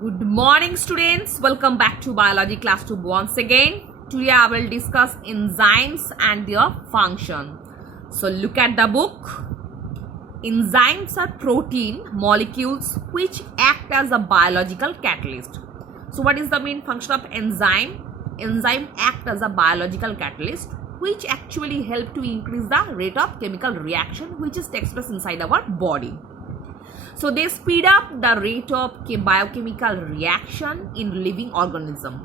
Good morning, students. Welcome back to biology class 2 once again. Today I will discuss enzymes and their function. So look at the book. Enzymes are protein molecules which act as a biological catalyst. So what is the main function of enzyme? Enzyme act as a biological catalyst which actually help to increase the rate of chemical reaction which is takes place inside our body. So they speed up the rate of biochemical reaction in living organism.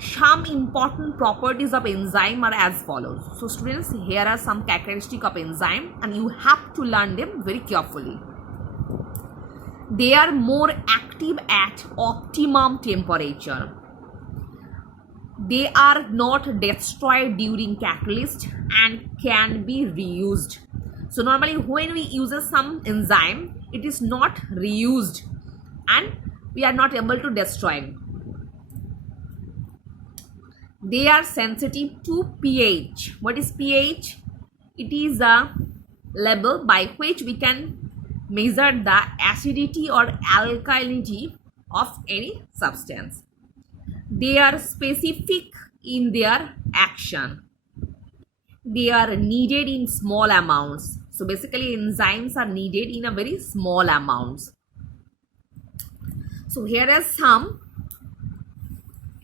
Some important properties of enzyme are as follows. So students, here are some characteristics of enzyme and you have to learn them very carefully. They are more active at optimum temperature. They are not destroyed during catalyst and can be reused. So normally when we use some enzyme, it is not reused and we are not able to destroy. They are sensitive to pH. What is pH? It is a level by which we can measure the acidity or alkalinity of any substance. They are specific in their action. They are needed in small amounts. So basically enzymes are needed in a very small amounts. So here are some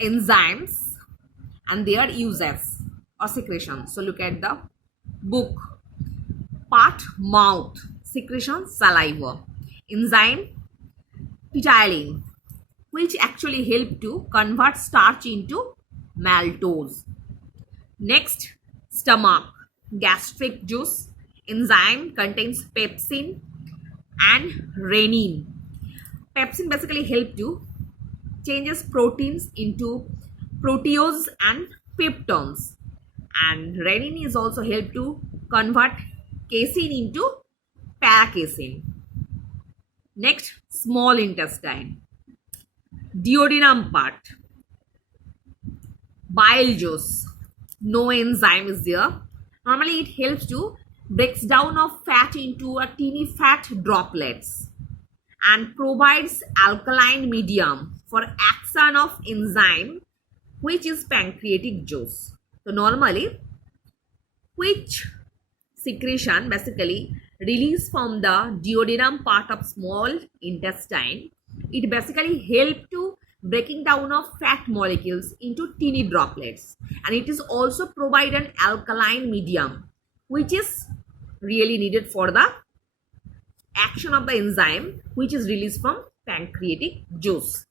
enzymes and their uses or secretion. So look at the book. Part mouth, secretion saliva. Enzyme ptyalin, which actually help to convert starch into maltose. Next, stomach, gastric juice. Enzyme contains pepsin and renin. Pepsin basically help to changes proteins into proteose and peptones, and renin is also help to convert casein into paracasein. Next, small intestine, duodenum part, bile juice. No enzyme is there. Normally it helps to breaks down of fat into a teeny fat droplets and provides alkaline medium for action of enzyme which is pancreatic juice. So normally which secretion basically release from the duodenum part of small intestine, it basically help to breaking down of fat molecules into teeny droplets, and it is also provide an alkaline medium which is really needed for the action of the enzyme which is released from pancreatic juice.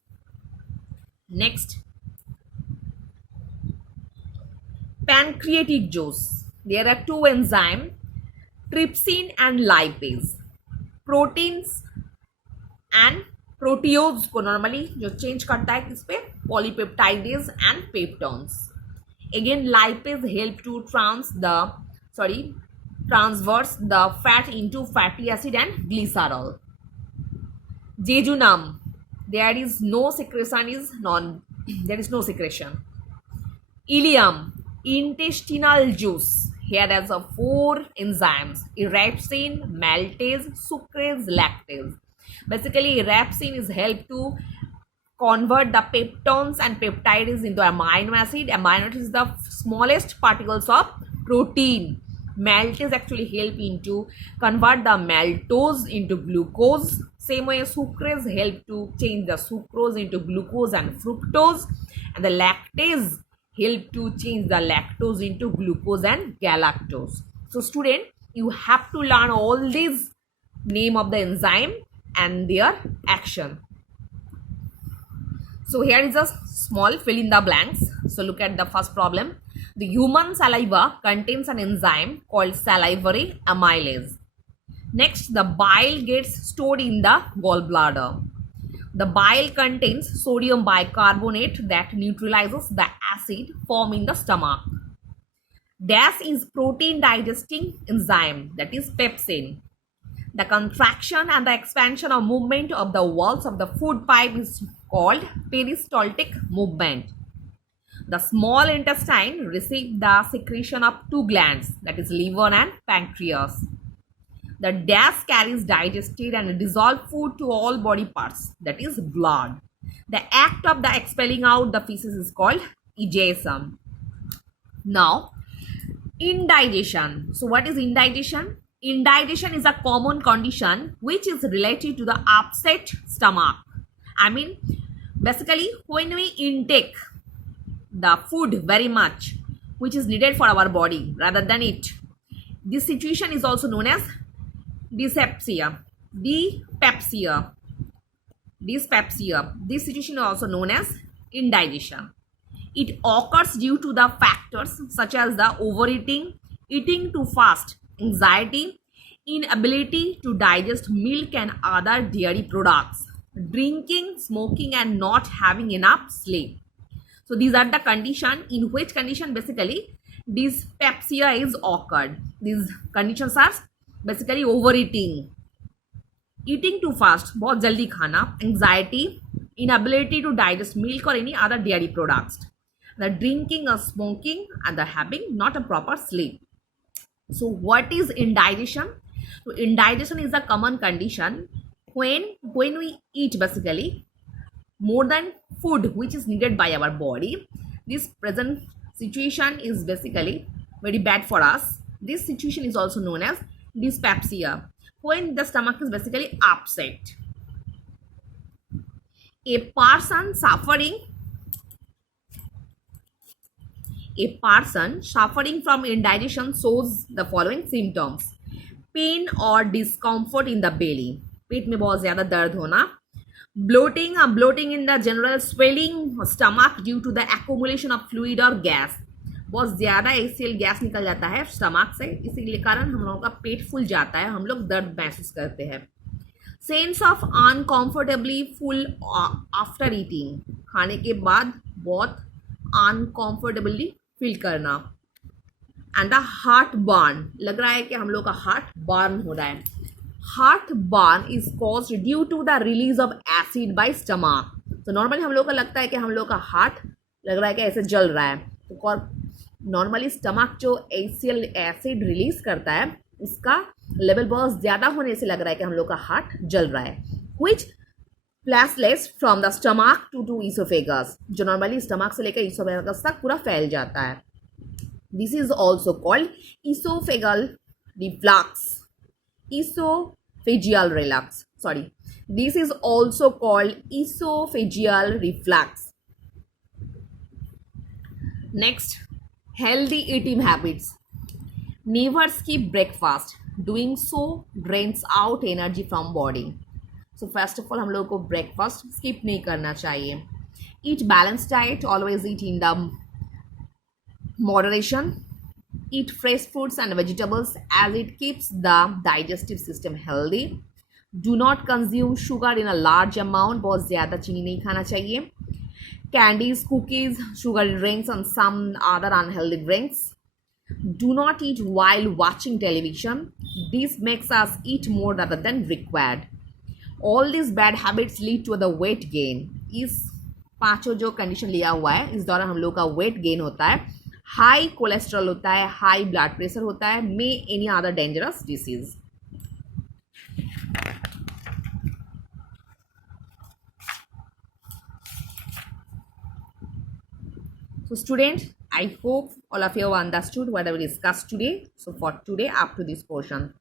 Next, pancreatic juice. There are two enzymes, trypsin and lipase. Proteins and प्रोटियोज को normally जो change करता है किस पे, polypeptidase and peptones. Again lipase help to transverse the fat into fatty acid and glycerol. Jejunum, there is no secretion. Ileum, intestinal juice. Here there are 4 enzymes: erepsin, maltase, sucrase, lactase. Basically erepsin is help to convert the peptones and peptides into amino acid. Amino acid is the smallest particles of protein. Maltase actually help into convert the maltose into glucose. Same way sucrase help to change the sucrose into glucose and fructose, and the lactase help to change the lactose into glucose and galactose. So student, you have to learn all these name of the enzyme and their action. So here is a small fill in the blanks. So look at the first problem. The human saliva contains an enzyme called salivary amylase. Next, the bile gets stored in the gallbladder. The bile contains sodium bicarbonate that neutralizes the acid formed in the stomach. Dash is protein digesting enzyme, that is pepsin. The contraction and the expansion of movement of the walls of the food pipe is called peristaltic movement. The small intestine receives the secretion of 2 glands, that is liver and pancreas. The dash carries digested and dissolved food to all body parts, that is blood. The act of the expelling out the feces is called egestion. Now, indigestion. So what is indigestion? Indigestion is a common condition which is related to the upset stomach. I mean, basically when we intake the food very much which is needed for our body rather than it. This situation is also known as dyspepsia. Dyspepsia. Dyspepsia. This situation is also known as indigestion. It occurs due to the factors such as the overeating, eating too fast, anxiety, inability to digest milk and other dairy products, drinking, smoking, and not having enough sleep. So these are the condition in which condition basically dyspepsia is occurred. These conditions are basically overeating, eating too fast, बहुत जल्दी खाना, anxiety, inability to digest milk or any other dairy products, the drinking or smoking, and the having not a proper sleep. So what is indigestion? So indigestion is a common condition when we eat basically more than food which is needed by our body. This present situation is basically very bad for us. This situation is also known as dyspepsia, when the stomach is basically upset. A person suffering from indigestion shows the following symptoms: pain or discomfort in the belly, पेट में बहुत ज़्यादा दर्द होना, bloating in the general swelling stomach due to the accumulation of fluid or gas, बहुत ज़्यादा HCl gas निकल जाता है स्टमक से, इसी कारण हम लोगों का पेट फूल जाता है, हम लोग दर्द महसूस करते हैं. Sense of uncomfortably full after eating, खाने के बाद बहुत अनकम्फर्टेबली फील करना. एंड द हार्ट बर्न, लग रहा है कि हम लोग का हार्ट बर्न हो रहा है. Heart burn is caused due to the release of acid by stomach. तो नॉर्मली हम लोग का लगता है कि हम लोग का हार्ट लग रहा है कि ऐसे जल रहा है, तो नॉर्मली स्टमक जो HCl एसिड रिलीज करता है उसका लेवल बहुत ज़्यादा होने से लग रहा है कि हम लोग का हार्ट जल रहा है. Which flashes from the stomach to oesophagus, जो नॉर्मली स्टमक से लेकर इसोफेगस तक पूरा फैल जाता है. This is also called oesophageal reflux. Esophageal reflux. Sorry. This is also called esophageal reflux. Next, healthy eating habits. Never skip breakfast. Doing so drains out energy from body. So first of all, हम लोगों को breakfast skip नहीं करना चाहिए. Eat balanced diet. Always eat in the moderation. Eat fresh fruits and vegetables as it keeps the digestive system healthy. Do not consume sugar in a large amount. बहुत ज़्यादा चीनी नहीं खाना चाहिए. Candies, cookies, sugary drinks and some other unhealthy drinks. Do not eat while watching television. This makes us eat more rather than required. All these bad habits lead to the weight gain. इस पांचों जो condition लिया हुआ है इस दौरान हम लोग का वेट गेन होता है, हाई कोलेस्ट्रॉल होता है, हाई ब्लड प्रेशर होता है, may any other dangerous disease. So students, I hope all of you have understood what we discussed today. So for today, up to this portion.